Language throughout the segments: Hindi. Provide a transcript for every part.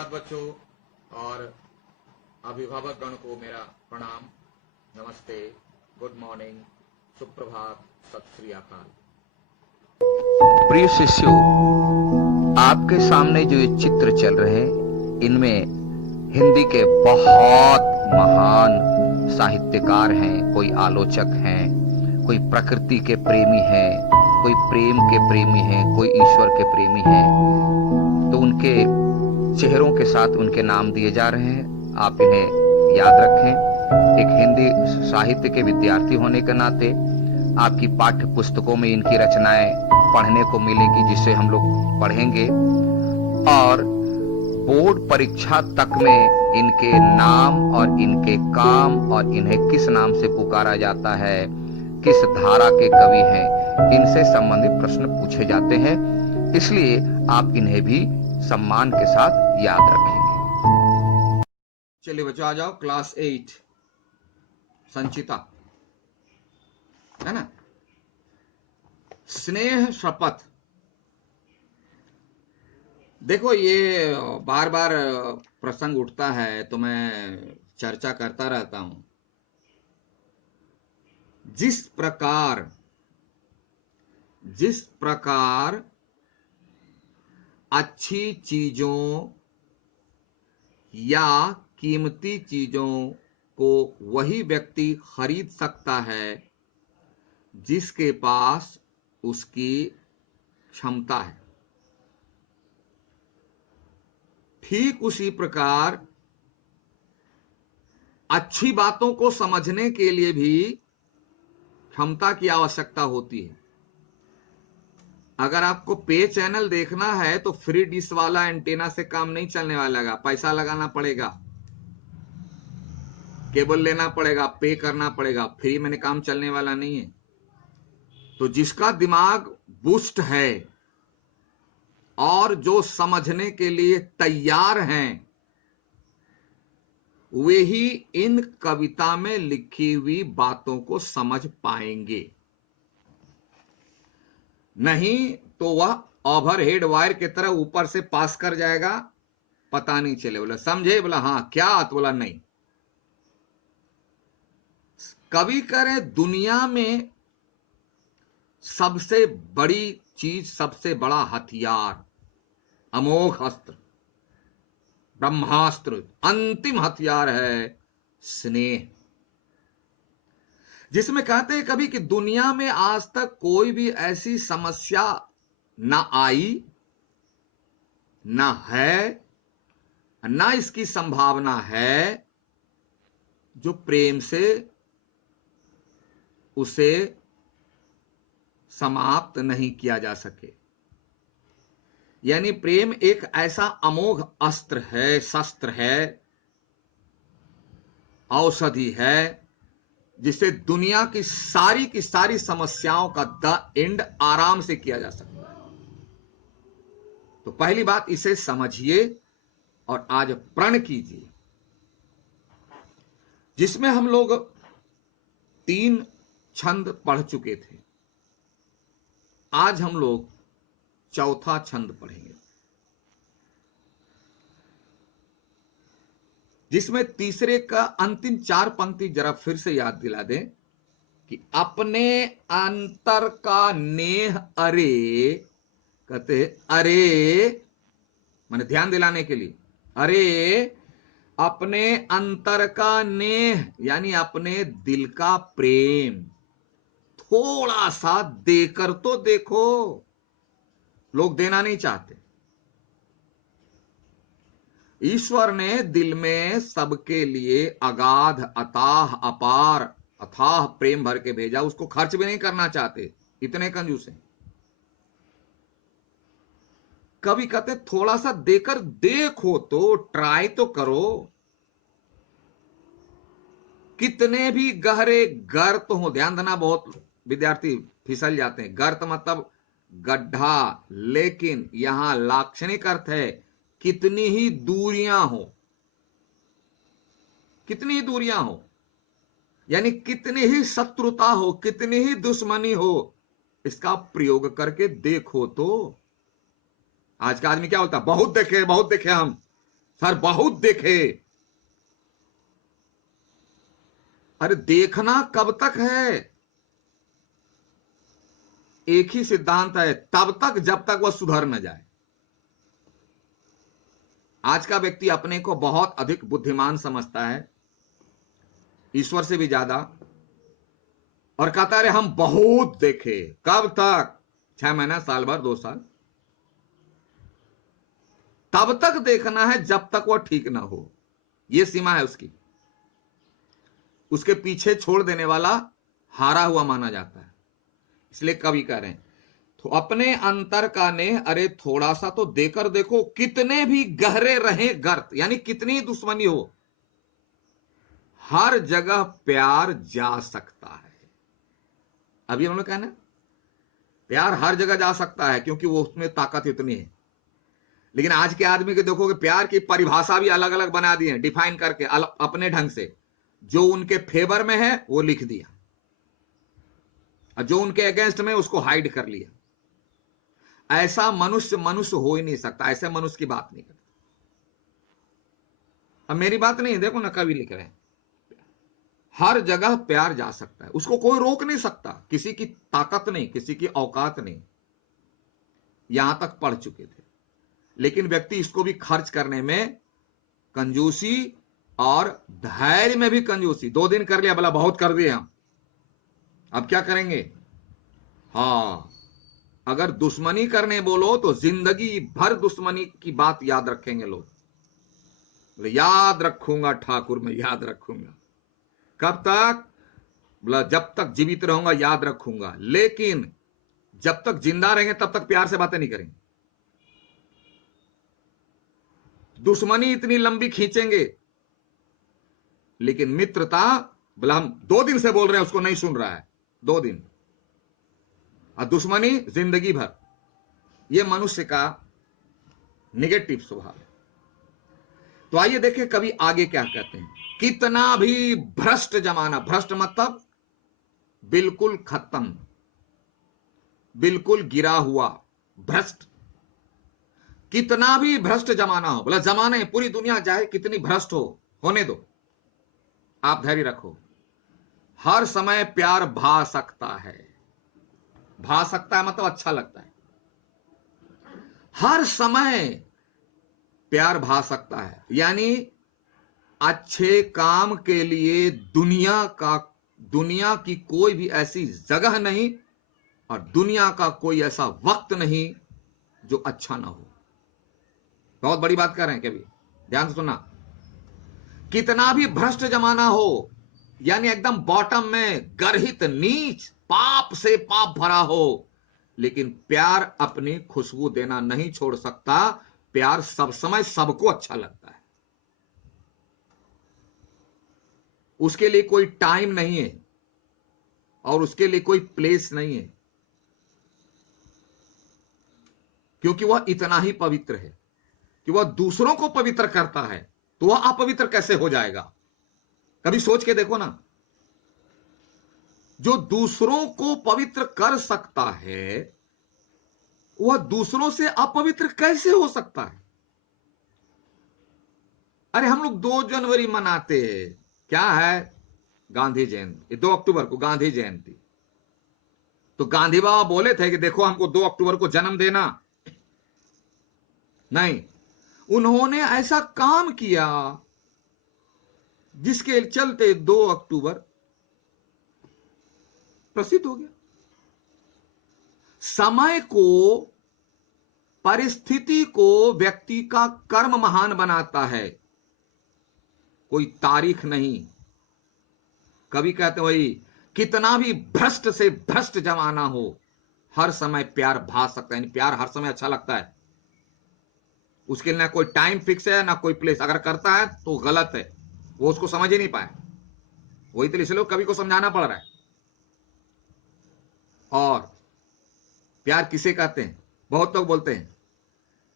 धन्यवाद बच्चों और अभिभावक गण को मेरा प्रणाम, नमस्ते, गुड मॉर्निंग, सुप्रभात, सत श्री अकाल। प्रिय शिष्यों, आपके सामने जो ये चित्र चल रहे हैं, इनमें हिंदी के बहुत महान साहित्यकार हैं, कोई आलोचक हैं, कोई प्रकृति के प्रेमी हैं, कोई प्रेम के प्रेमी हैं, कोई ईश्वर के प्रेमी हैं। तो उनके चेहरों के साथ उनके नाम दिए जा रहे हैं, आप इन्हें याद रखें। एक हिंदी साहित्य के विद्यार्थी होने के नाते आपकी पाठ्य पुस्तकों में इनकी रचनाएं पढ़ने को मिलेगी, जिसे हम लोग पढ़ेंगे और बोर्ड परीक्षा तक में इनके नाम और इनके काम और इन्हें किस नाम से पुकारा जाता है, किस धारा के कवि हैं, इनसे संबंधित प्रश्न पूछे जाते हैं। इसलिए आप इन्हें भी सम्मान के साथ याद रखेंगे। चलिए बच्चों आ जाओ, क्लास 8 संचिता, है ना। स्नेह शपथ। देखो ये बार बार प्रसंग उठता है तो मैं चर्चा करता रहता हूं। जिस प्रकार अच्छी चीजों या कीमती चीजों को वही व्यक्ति खरीद सकता है जिसके पास उसकी क्षमता है, ठीक उसी प्रकार अच्छी बातों को समझने के लिए भी क्षमता की आवश्यकता होती है। अगर आपको पे चैनल देखना है तो फ्री डिश वाला एंटेना से काम नहीं चलने वाला, पैसा लगाना पड़ेगा, केबल लेना पड़ेगा, पे करना पड़ेगा, फ्री में काम चलने वाला नहीं है। तो जिसका दिमाग बुस्ट है और जो समझने के लिए तैयार हैं, वे ही इन कविता में लिखी हुई बातों को समझ पाएंगे, नहीं तो वह ओवरहेड वायर की तरह ऊपर से पास कर जाएगा, पता नहीं चले। बोला समझे, बोला हाँ क्या, तो बोला नहीं। कवि करे दुनिया में सबसे बड़ी चीज, सबसे बड़ा हथियार, अमोघ अस्त्र, ब्रह्मास्त्र, अंतिम हथियार है स्नेह। जिसमें कहते हैं कभी कि दुनिया में आज तक कोई भी ऐसी समस्या ना आई, ना है, ना इसकी संभावना है जो प्रेम से उसे समाप्त नहीं किया जा सके। यानी प्रेम एक ऐसा अमोघ अस्त्र है, शस्त्र है, औषधि है, जिससे दुनिया की सारी समस्याओं का द एंड आराम से किया जा सकता है। तो पहली बात, इसे समझिए और आज प्रण कीजिए। जिसमें हम लोग 3 छंद पढ़ चुके थे, आज हम लोग चौथा छंद पढ़ेंगे, जिसमें तीसरे का अंतिम 4 पंक्ति जरा फिर से याद दिला दें कि अपने अंतर का नेह अरे, कहते अरे माने ध्यान दिलाने के लिए, अरे अपने अंतर का नेह यानी अपने दिल का प्रेम थोड़ा सा देकर तो देखो। लोग देना नहीं चाहते। ईश्वर ने दिल में सबके लिए अगाध, अताह, अपार, अथाह प्रेम भर के भेजा, उसको खर्च भी नहीं करना चाहते, इतने कंजूस हैं। कभी कहते थोड़ा सा देकर देखो, तो ट्राई तो करो। कितने भी गहरे गर्त हो, ध्यान देना, बहुत विद्यार्थी फिसल जाते हैं। गर्त मतलब गड्ढा, लेकिन यहां लाक्षणिक अर्थ है कितनी ही दूरियां हो, कितनी ही दूरियां हो, यानी कितनी ही शत्रुता हो, कितनी ही दुश्मनी हो, इसका प्रयोग करके देखो तो। आज का आदमी क्या बोलता है, बहुत देखे हम, सर बहुत देखे। अरे देखना कब तक है? एक ही सिद्धांत है, तब तक जब तक वह सुधर न जाए। आज का व्यक्ति अपने को बहुत अधिक बुद्धिमान समझता है, ईश्वर से भी ज्यादा, और कहता है हम बहुत देखे। कब तक? 6 महीना, साल भर, 2 साल। तब तक देखना है जब तक वह ठीक ना हो, यह सीमा है उसकी। उसके पीछे छोड़ देने वाला हारा हुआ माना जाता है। इसलिए कवि कह रहे हैं, तो अपने अंतर का नेह अरे थोड़ा सा तो देकर देखो, कितने भी गहरे रहे गर्त, यानी कितनी दुश्मनी हो, हर जगह प्यार जा सकता है। अभी हम लोग कहना, प्यार हर जगह जा सकता है क्योंकि वो उसमें ताकत इतनी है। लेकिन आज के आदमी के देखोगे, प्यार की परिभाषा भी अलग अलग बना दी है, डिफाइन करके अपने ढंग से। जो उनके फेवर में है वो लिख दिया, और जो उनके अगेंस्ट में उसको हाइड कर लिया। ऐसा मनुष्य मनुष्य हो ही नहीं सकता, ऐसे मनुष्य की बात नहीं करता। अब मेरी बात नहीं, देखो ना कवि लिख रहे हैं, हर जगह प्यार जा सकता है, उसको कोई रोक नहीं सकता, किसी की ताकत नहीं, किसी की औकात नहीं। यहां तक पढ़ चुके थे। लेकिन व्यक्ति इसको भी खर्च करने में कंजूसी, और धैर्य में भी कंजूसी। 2 दिन कर लिया, बोला बहुत कर दिए हम, अब क्या करेंगे? हाँ, अगर दुश्मनी करने बोलो तो जिंदगी भर दुश्मनी की बात याद रखेंगे लोग। बोले याद रखूंगा ठाकुर, मैं याद रखूंगा। कब तक? बोला जब तक जीवित रहूंगा याद रखूंगा, लेकिन जब तक जिंदा रहेंगे तब तक प्यार से बातें नहीं करेंगे। दुश्मनी इतनी लंबी खींचेंगे, लेकिन मित्रता, बोला हम 2 दिन से बोल रहे हैं, उसको नहीं सुन रहा है, 2 दिन, और दुश्मनी जिंदगी भर। यह मनुष्य का निगेटिव स्वभाव है। तो आइए देखें कवि आगे क्या कहते हैं। कितना भी भ्रष्ट जमाना, भ्रष्ट मतलब बिल्कुल खत्म, बिल्कुल गिरा हुआ, भ्रष्ट। कितना भी भ्रष्ट जमाना हो, बोला जमाने पूरी दुनिया चाहे कितनी भ्रष्ट हो, होने दो, आप धैर्य रखो, हर समय प्यार भा सकता है। भा सकता है मतलब अच्छा लगता है। हर समय प्यार भा सकता है, यानी अच्छे काम के लिए दुनिया की कोई भी ऐसी जगह नहीं, और दुनिया का कोई ऐसा वक्त नहीं जो अच्छा ना हो। बहुत बड़ी बात कर रहे हैं कभी, ध्यान से सुनना। कितना भी भ्रष्ट जमाना हो, यानी एकदम बॉटम में, गर्हित, नीच, पाप से पाप भरा हो, लेकिन प्यार अपनी खुशबू देना नहीं छोड़ सकता। प्यार सब समय सबको अच्छा लगता है। उसके लिए कोई टाइम नहीं है, और उसके लिए कोई प्लेस नहीं है, क्योंकि वह इतना ही पवित्र है कि वह दूसरों को पवित्र करता है, तो वह अपवित्र कैसे हो जाएगा? कभी सोच के देखो ना, जो दूसरों को पवित्र कर सकता है, वह दूसरों से अपवित्र कैसे हो सकता है? अरे हम लोग 2 जनवरी मनाते हैं, क्या है? गांधी जयंती, 2 अक्टूबर को गांधी जयंती। तो गांधी बाबा बोले थे कि देखो हमको 2 अक्टूबर को जन्म देना नहीं। उन्होंने ऐसा काम किया जिसके चलते 2 अक्टूबर प्रसिद्ध हो गया। समय को, परिस्थिति को व्यक्ति का कर्म महान बनाता है, कोई तारीख नहीं। कवि कहते वही, कितना भी भ्रष्ट से भ्रष्ट जमाना हो, हर समय प्यार भा सकता है, यानी प्यार हर समय अच्छा लगता है। उसके लिए ना कोई टाइम फिक्स है ना कोई प्लेस, अगर करता है तो गलत है, वो उसको समझ ही नहीं पाए। वही तो इसलिए कवि को समझाना पड़ रहा है। और प्यार किसे कहते हैं? बहुत लोग बोलते हैं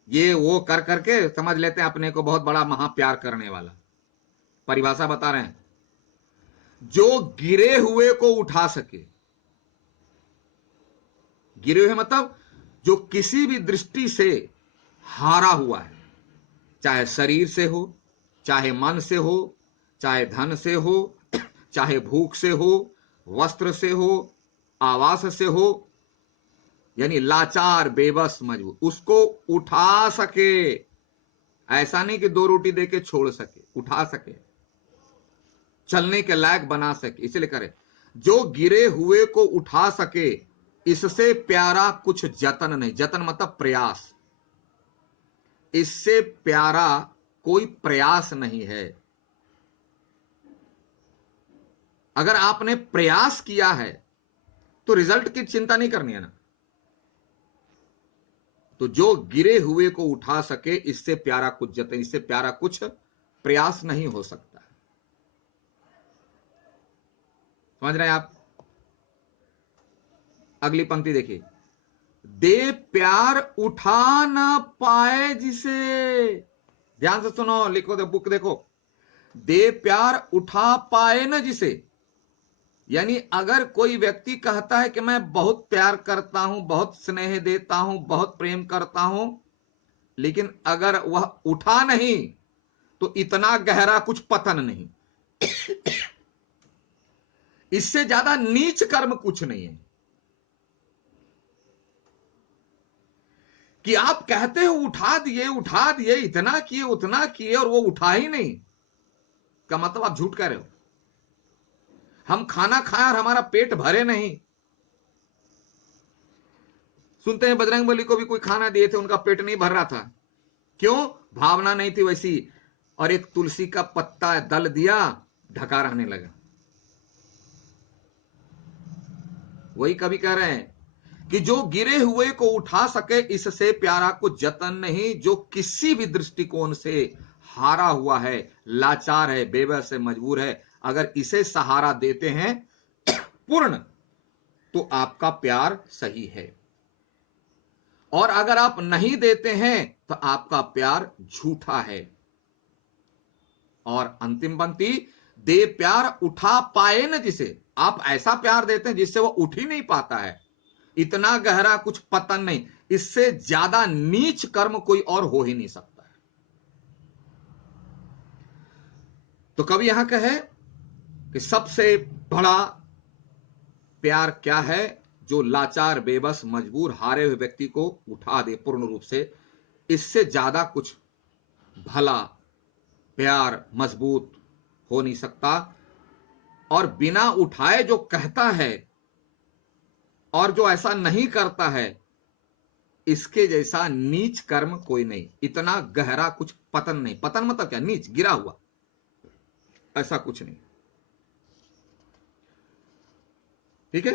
ये वो कर करके समझ लेते हैं अपने को बहुत बड़ा महाप्यार करने वाला। परिभाषा बता रहे हैं, जो गिरे हुए को उठा सके। गिरे हुए मतलब जो किसी भी दृष्टि से हारा हुआ है, चाहे शरीर से हो, चाहे मन से हो, चाहे धन से हो, चाहे भूख से हो, वस्त्र से हो, आवास से हो, यानी लाचार बेबस मजबूर, उसको उठा सके। ऐसा नहीं कि 2 रोटी देके छोड़ सके, उठा सके, चलने के लायक बना सके, इसलिए करे। जो गिरे हुए को उठा सके, इससे प्यारा कुछ जतन नहीं। जतन मतलब प्रयास। इससे प्यारा कोई प्रयास नहीं है। अगर आपने प्रयास किया है तो रिजल्ट की चिंता नहीं करनी है ना। तो जो गिरे हुए को उठा सके, इससे प्यारा कुछ जतन, इससे प्यारा कुछ प्रयास नहीं हो सकता। समझ रहे हैं आप? अगली पंक्ति देखिए, दे प्यार उठा ना पाए जिसे, ध्यान से सुनो, लिखो, दे बुक देखो, दे प्यार उठा पाए ना जिसे, यानी अगर कोई व्यक्ति कहता है कि मैं बहुत प्यार करता हूं, बहुत स्नेह देता हूं, बहुत प्रेम करता हूं, लेकिन अगर वह उठा नहीं तो इतना गहरा कुछ पतन नहीं। इससे ज्यादा नीच कर्म कुछ नहीं है कि आप कहते हो उठा दिए, इतना किए, उतना किए, और वो उठा ही नहीं, का मतलब आप झूठ कह रहे हो। हम खाना खाए और हमारा पेट भरे नहीं। सुनते हैं बजरंगबली को भी कोई खाना दिए थे, उनका पेट नहीं भर रहा था। क्यों? भावना नहीं थी वैसी। और एक तुलसी का पत्ता दल दिया, ढका रहने लगा। वही कवि कह रहे हैं कि जो गिरे हुए को उठा सके, इससे प्यारा कुछ जतन नहीं। जो किसी भी दृष्टिकोण से हारा हुआ है, लाचार है, बेबस है, मजबूर है, अगर इसे सहारा देते हैं पूर्ण, तो आपका प्यार सही है। और अगर आप नहीं देते हैं तो आपका प्यार झूठा है। और अंतिम पंक्ति, दे प्यार उठा पाए न जिसे, आप ऐसा प्यार देते हैं जिससे वो उठ ही नहीं पाता है, इतना गहरा कुछ पतन नहीं। इससे ज्यादा नीच कर्म कोई और हो ही नहीं सकता है। तो कवि यहां कहे कि सबसे बड़ा प्यार क्या है? जो लाचार, बेबस, मजबूर, हारे हुए व्यक्ति को उठा दे पूर्ण रूप से। इससे ज्यादा कुछ भला, प्यार, मजबूत हो नहीं सकता। और बिना उठाए जो कहता है और जो ऐसा नहीं करता है, इसके जैसा नीच कर्म कोई नहीं। इतना गहरा कुछ पतन नहीं। पतन मतलब क्या? नीच, गिरा हुआ, ऐसा कुछ नहीं। ठीक है,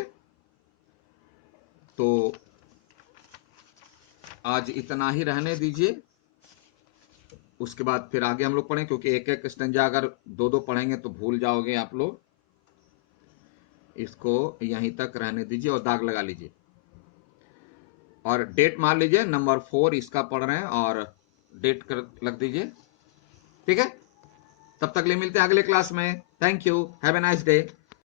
तो आज इतना ही रहने दीजिए। उसके बाद फिर आगे हम लोग पढ़ें, क्योंकि एक एक स्टंजा अगर 2-2 पढ़ेंगे तो भूल जाओगे आप लोग। इसको यहीं तक रहने दीजिए और दाग लगा लीजिए और डेट मार लीजिए। नंबर 4 इसका पढ़ रहे हैं और डेट कर लग दीजिए। ठीक है, तब तक ले मिलते हैं अगले क्लास में। Thank you, have a nice day.